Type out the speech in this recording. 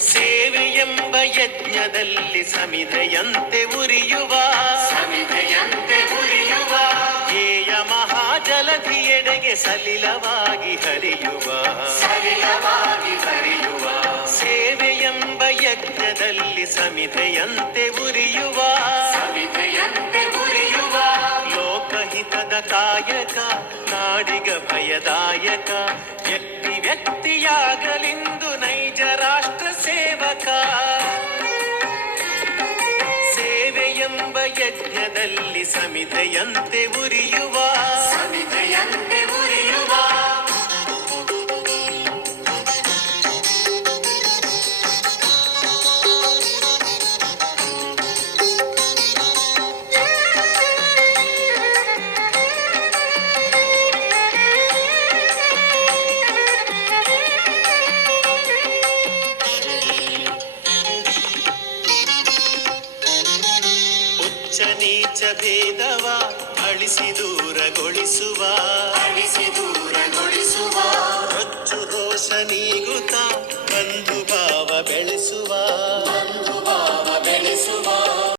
ಸೇವೆ ಎಂಬ ಯಜ್ಞದಲ್ಲಿ ಸಮಿಧೆಯಂತೆ ಉರಿಯುವ. ಸಮಿತೆಯಂತೆ ಉರಿಯುವ. ಹೇಯ ಮಹಾಜಲಧಿಯೆಡೆಗೆ ಸಲಿಲವಾಗಿ ಹರಿಯುವ. ಎಂಬ ಯಜ್ಞದಲ್ಲಿ ಸಮಿಧೆಯಂತೆ ಉರಿಯುವ ಸಮಿತೆಯಂತೆ ಉರಿಯುವ ಲೋಕಹಿತದ ಕಾಯಕ ನಾಡಿಗ ಭಯದಾಯಕ ವ್ಯಕ್ತಿ ವ್ಯಕ್ತಿಯಾಗಲಿಂದು ನೈಜ ರಾಷ್ಟ್ರ ಸೇವಕ. ಸೇವೆ ಎಂಬ ಯಜ್ಞದಲ್ಲಿ ಸಮಿತೆಯಂತೆ ಉರಿಯುವ ನೀಚ ಭೇದವ ಅಳಿಸಿ ದೂರಗೊಳಿಸುವ. ಅಳಿಸಿ ದೂರಗೊಳಿಸುವ. ರೊಚ್ಚು ದೋಷ ನೀಗುತ್ತ ಬಂಧು